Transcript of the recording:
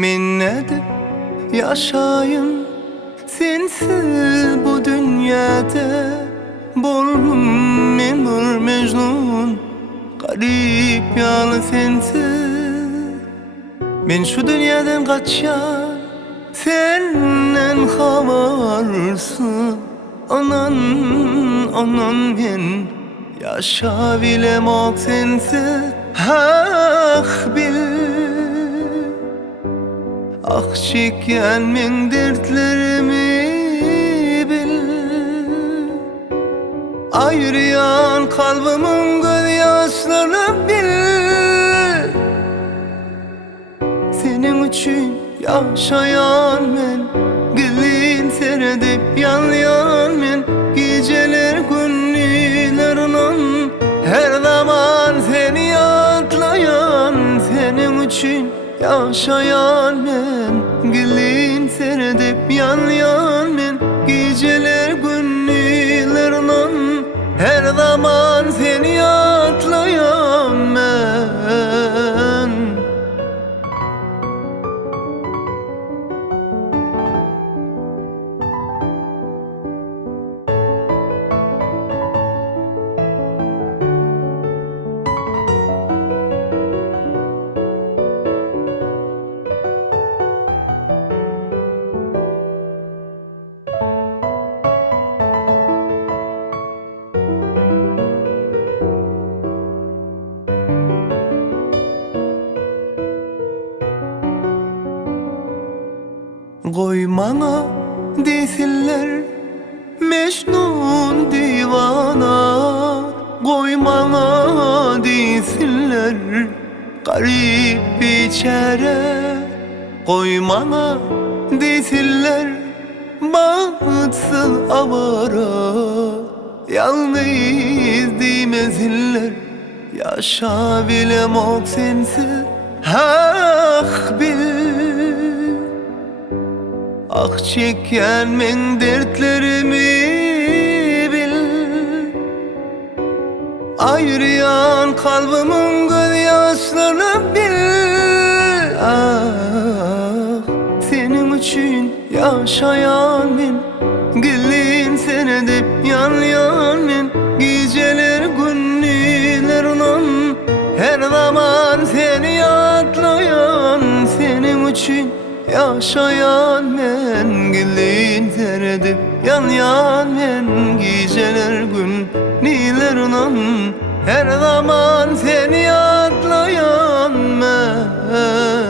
Minnede yaşayım sensiz bu dünyada. Bolum men bir mecnun, garip yalnız sensiz. Men şu dünyadan kaçan, senden habersız. Anan men yaşayabilemok sensiz. Ah bil, ah çeken men dertlerimi bil. Ayıryan kalbimin gözyaşlarını bil. Senin için yaşayan men, gülün seyredip yanlayan men. Geceler günlerinin her zaman seni yadlayan. Senin için yaşayan men, gülün seyredip yanlayan men. Geceler günlerinin her zaman seni yadlayan ben. Koymana desinler Mecnun divana. Koymana desinler garip biçare. Koymana desinler bahtsız avara. Yalnız demesinler yaşayabilemok sensiz. Ah bil, ah çeken men dertlerimi bil. Ayıryan kalbimin gözyaşlarını bil. Ah, senin için yaşayan men, gülün seyredip yanlayan men. Geceler günlerinin her zaman seni yadlayan. Senin için yaşayan men, gülün seyredip yanlayan men. Geceler günlerinin her zaman seni yadlayan men.